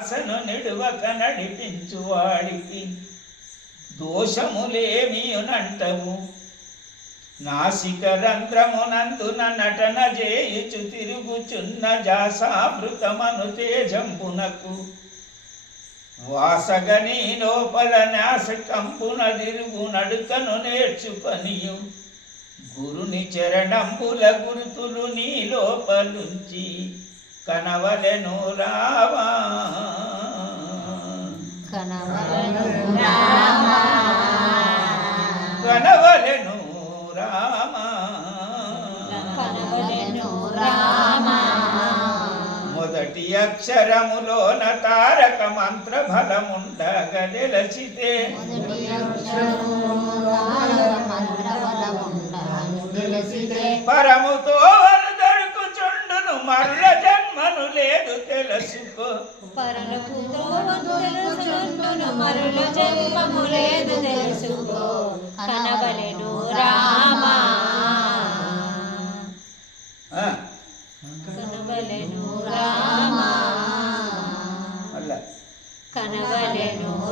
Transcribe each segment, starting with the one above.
అసను నిడువక నడిపించువాడికి దోషములేమియునంటవు నాసిక రంధ్రమునందున నటన చేయుచు తిరుగుచున్న జాసామృతమను తేజంపునకు వాసగని లోపల నాశకంపున తిరుగు నడుకను నేర్చుకొనియు. గురుని చరణంబుల గురుతులు నీ లోపలుంచి కనవలెను రావా కనవలను రామా. కనవలెను రామా. కనవలను రామా. మొదటి అక్షరములోన తారక మంత్ర మంత్రబలముండాను తెలిసితే పరముతో లేదు తెలుసుకో. మరుల జన్మము లేదు తెలుసుకో. కనవలెను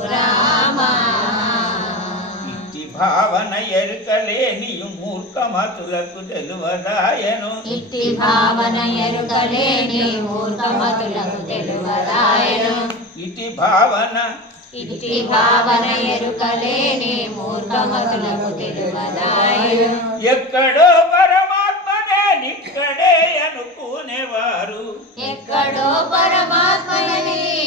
రామా. ఇట్టి భావన ఎరుకలేనియు మూర్ఖమతులకు తెలువదాయను ఇట్టి భావన ఎరుకలేని మూర్ఖమతులకు తెలువదాయను ఇటి భావన. ఇట్టి భావన ఎరుకలేని మూర్ఖమతులకు తెలువదాయను ఎక్కడో పరమాత్మనే నిక్కడే అనుకునేవారు. ఎక్కడో పరమాత్మని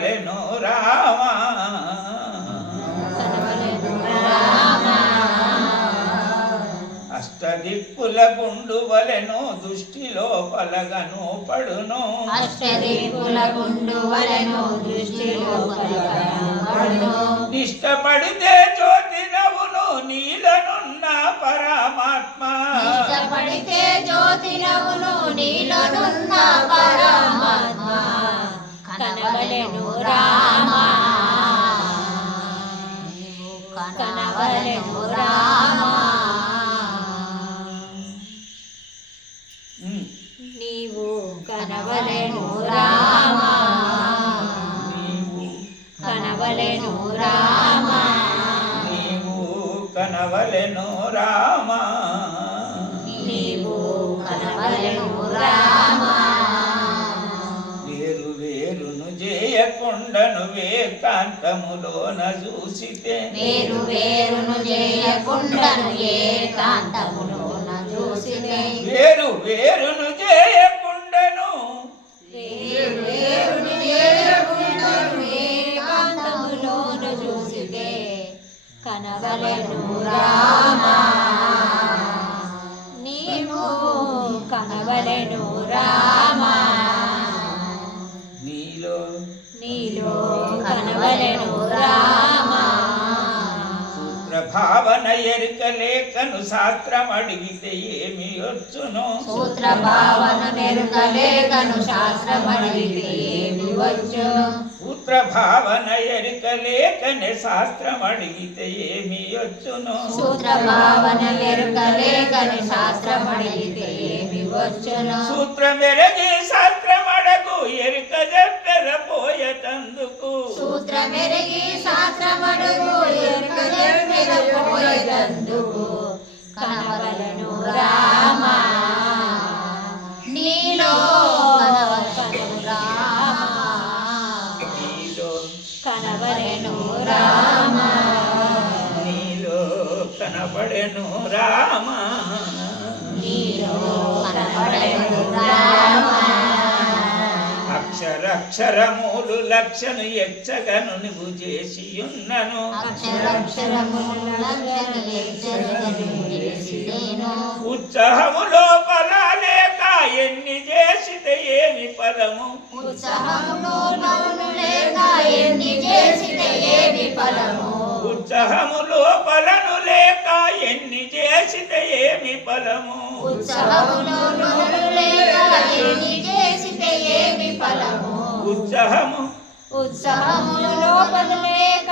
కనవలెను రామా. అష్టదిక్కుల గుండు వలెను దృష్టిలో పలగను పడును. అష్టదిక్కుల గుండు వలెను దృష్టిలో పలుకను ఇష్టపడితే జ్యోతి నవ్వును నీలనున్న పరమాత్మ. ఇష్టపడితే జ్యోతినవును నీలోనున్న పరమాత్మ. కనవలెను రామా. కనవలెను రామా. నీవు కనవలెను రామా. నీవు కనవలెను రామా. నీవు కనవలెను రామా. నీవు కనవలెను రామా. చేయకుండను వేకాంతములోన చూసితే వేరు వేరును చేయకుండను ఏకాంతములోన చూసితే వేరు వేరును శాస్త్రం అడిగితే ఏమి వచ్చును సూత్ర భావన నెరుకలేకను శాస్త్రమడిగితే ఏమి వచ్చును సూత్ర భావన ఎరుక లేఖనే శాస్త్రం అడిగితే ఏమి వచ్చును సూత్ర భావన ఎరుకలేకను శాస్త్రమడిగితే ఏమి వచ్చును సూత్రమెరగి శాస్త్రం అడగు ఎరుక చెప్పెర పోయేటందుకు సూత్ర మెరిగి శాస్త్రమడుగు ఎరుకలేకపోయేటందుకు కనవలను రామా. నీలో కనవలను రామా. కనవలను రామా. నీలో కనబడెను రామా. నీలో కనబడెను రామా. అక్షరక్షరములు లక్షను ఎచ్చగను నువ్వు చేసి ఉన్నను అక్షరక్షరములను చేసిదేను ఉత్సాహములో ఫల లేక ఎన్ని చేసితే ఏమి ఫలము? ఉత్సాహములో నవ్వులు లేక ఎన్ని చేసితే ఏమి ఫలము? ఉత్సాహము ఉత్సాహములు లోపల లేక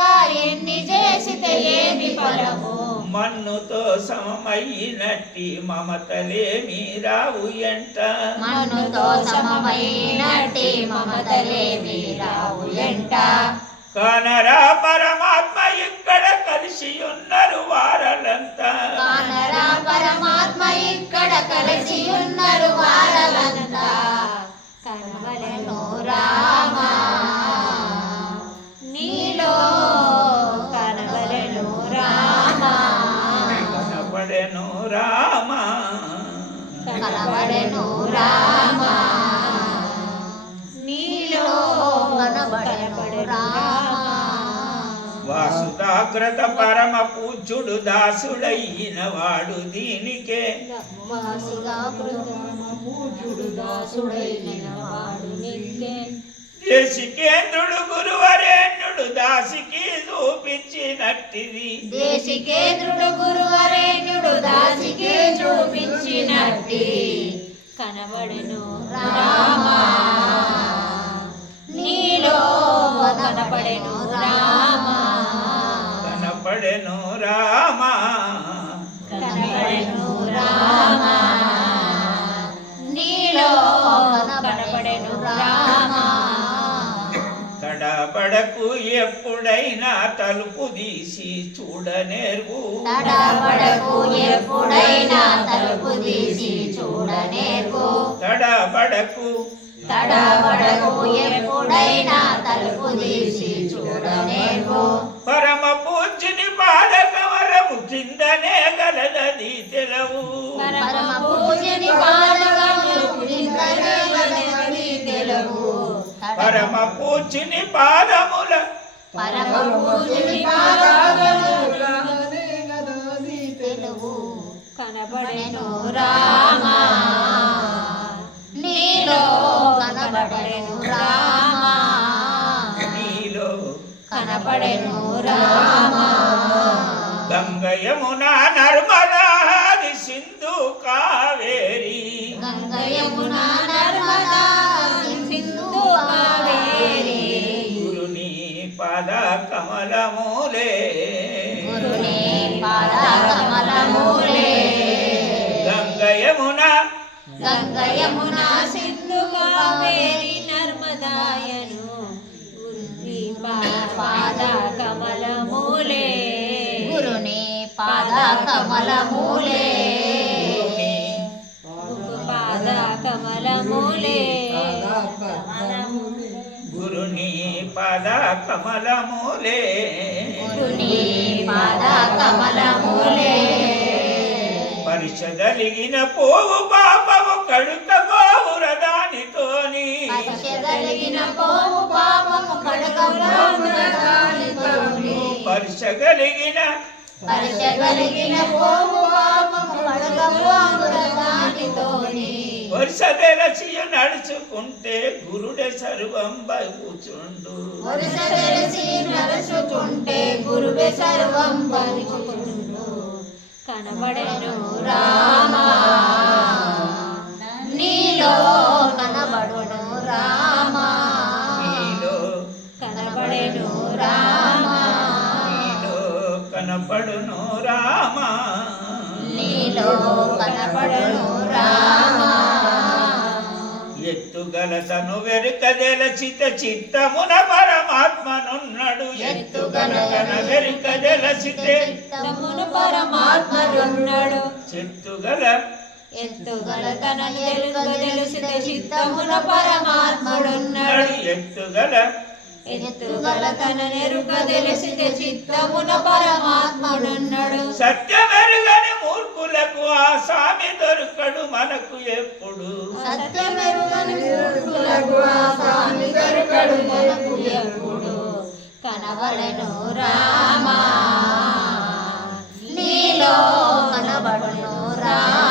మన్నుతో సమమైనట్టి మమతలేమి రావు ఎంట. మన్నుతో సమమైనట్టి మమతలేమి రావు ఎంట. కనరా పరమాత్మ ఇక్కడ కలిసి ఉన్నారు వారలంతా. కానరా పరమాత్మ ఇక్కడ కలిసి ఉన్నారు వారలంతా. వాసుదాగ్రత పరమ పూజ్యుడు దాసుడైన వాడు దీనికే. దేశికేంద్రుడు గురువరేణ్యుడు దాసికి చూపించినట్టిది. దేశికేంద్రుడు గురువరేణ్యుడు దాసికే చూపించినట్టి కనబడెను రామా. నీలో కనబడెను రామా కనపడెను రామా. కనబడెను రామా. నీలో కనబడెను రామా. తడబడకు ఎప్పుడైనా తలుపు తీసి చూడనేర్వు. తడబడకు ఎప్పుడైనా తలుపు తీసి చూడనేర్పు తడబడకు. తడబడకు ఎప్పుడైనా తలుపు తీసి చూడనేర్పు పరమ పూజ్యుని గలదది తెలవు. పరమ పూజని పాదములు పరమ పూజ్యుని పాదముల పరమ పూజని పాదములు తెలుగు కనబడెను రామా. నీలో కనబడెను రామా. నీలో కనబడెను రామా. గంగయమున నర్మదాది సింధు కావేరి. గంగయమున నర్మదా సింధు కావేరి. గురుని పద కమలమూలే. గురుని పాద కమలమూలే. సింధు కావేరి. గురుని పాద కమలమూలే పాద కమలమూలే గురుని పద కమలమూలే గురుని పాద కమలమూలే పరిషదలిగిన పోవు పాపము కడుక పోవుర దానితోని పచ్చగలిగిన పోవు పాపము కడగబోని పరిషగలిగిన పరచగలిగిన వరుస నడుచుకుంటే గురుడే సర్వం బహుచుండు వరుస నడుచుకుంటే గురువే సర్వం పలుకుతుండు కనబడెను రామా. నీలో కనబడును రామా. కనపడును రామా. నీలో కనబడును రామా. ఎత్తుగల తను వెనుక తెలచిత చిత్తమున పరమాత్మనున్నాడు. ఎత్తుగల తన వెనుక తెలచితే తమ్మును పరమాత్మనున్నాడు. చెత్తుగల ఎత్తుగల తన తెలుగు తెలిసిన చిత్తమున పరమాత్ముడున్నాడు నడు ఎత్తుగల ఎత్తుగల తన నెరుక తెలిసిన చిత్తమున పరమాత్ముడున్నాడు. సత్యమెరుగని మూర్ఖులకు ఆ స్వామి దొరకడు మనకు ఎప్పుడు. సత్యమెరుగని మూర్ఖులకు ఆ స్వామి దొరకడు మనకు ఎప్పుడు. కనబడెను రామా నీలో కనబడును రామా.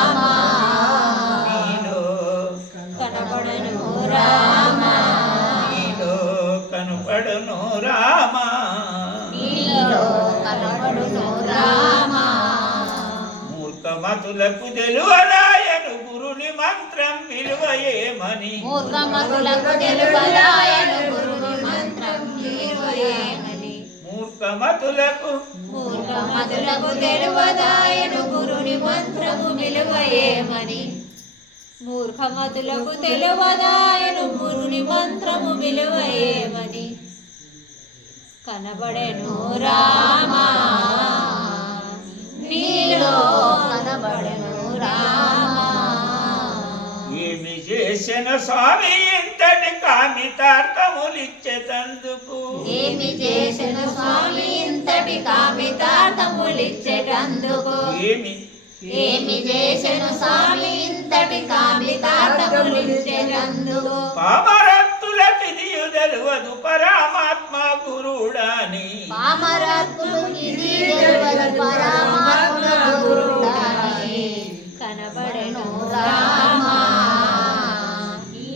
మూర్ఖమతులకు తెలువదాయను గురుని మంత్రం విలువయేమని. మూర్ఖమతులకు తెలువదాయను గురుని మంత్రం విలువయేమని మూర్ఖమతులకు మూర్ఖమతులకు తెలువదాయను గురుని మంత్రము విలువయేమని. మూర్ఖమతులకు తెలువదాయను గురుని మంత్రము విలువయేమని. కనబడెను రామా నీలో ఏమి చేసిన స్వామి ఇంతటి కామితార్థములిచ్చేతందుకు ఏమి చేసిన స్వామి ఇంతటి కామితార్థములిచ్చేటందుకు? ఏమి? ఏమి చేసిన స్వామి ఇంతటి కామితార్థములిచ్చేటందుకు? పామరత్తుల పిదియు తెలువదు పరమాత్మ గురుడాని. పామరత్తులు ఇది తెలియదు పరమాత్మ గురుడాని. రామా.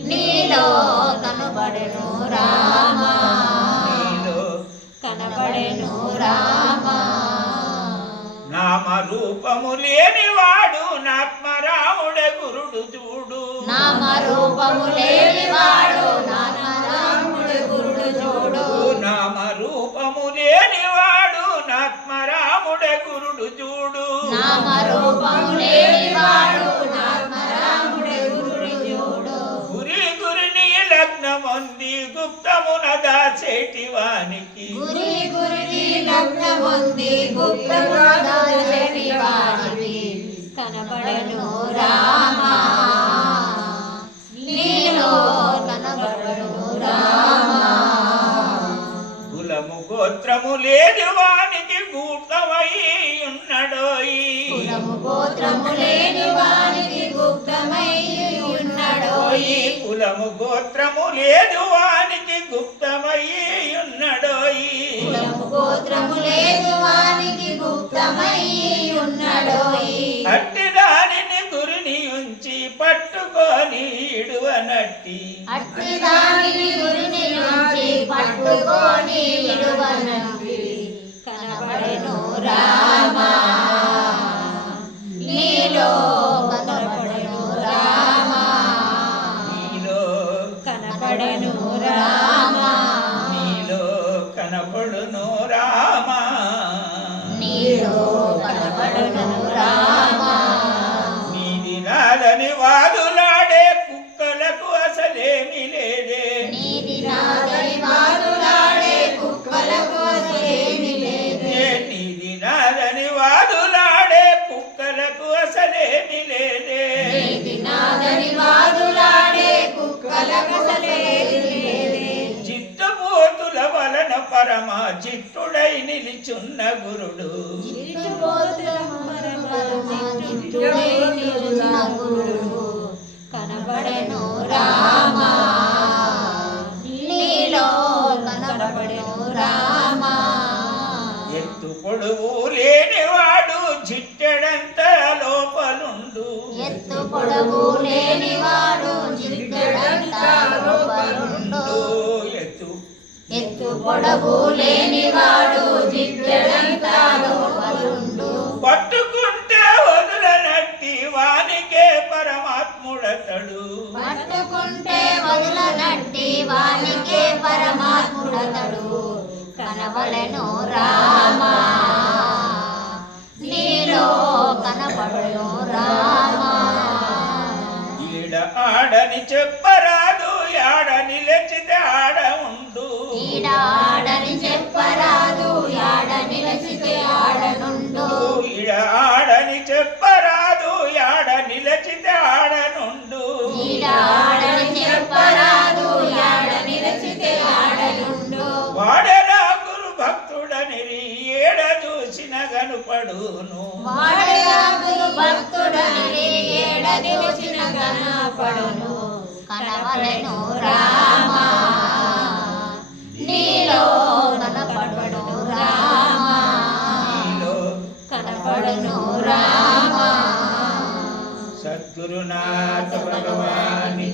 నీలో కనబడెను రామా. కనబడెను రామా. నామ రూపము లేనివాడు నాత్మరాముడ గురుడు చూడు. నామ రూపము లేనివాడు నామరాముడు గురుడు చూడు. నామ రూపము లేనివాడు నాత్మరాముడ గురుడు చూడు. నామ రూపము లేనివాడు దాచేటి వానికి గురి గురి లగ్నముంది గుప్తముదాచని వాడికి కనబడను రామా. నీలో కనబడను రామా. కులము గోత్రము లేదు వానికి గుప్తమై ఉన్నడోయి. కులము గోత్రము లేని వానికి కులము గోత్రము లేదు వానికి గుప్తమై ఉన్నడోయి కులము గోత్రము లేదు వానికి ఉన్నడోయి అట్టి దానిని గురిని ఉంచి పట్టుకొని ఇడువనట్టి. అట్టి దానిని గురిని నుంచి పట్టుకొని కనబడెను రామా నీలో కనబడెను రామా. నీలో కనపడును రామా. నీలో కనబడెను రామా. పరమ చిత్తుడై నిలిచున్న గురుడు. కనబడెను రామా. నీలో కనబడెను రామా. ఎత్తు పొడువు లేనివాడు చిట్టెడంత లోపలుండు. ఎత్తు పొడవు లేనివాడు పొడవు లేనివాడు లోపలుండు పట్టుకుంటే వదులనట్టి వానికే పరమాత్ముడతడు. పట్టుకుంటే వదలనట్టి వానికే పరమాత్ముడతడు. కనబడెను రామా నీలో కనబడెను రామా. ఈడ ఆడని చెప్పరాదు ఆడ నిలచితే ఆడ ఉండు. ఈడాడని గనుపడును భక్తుడని ఏడ గణపడును కనవలెను రామా నీలో కనపడను రామా. కనపడను రామా. సద్గురునాథ భగవాని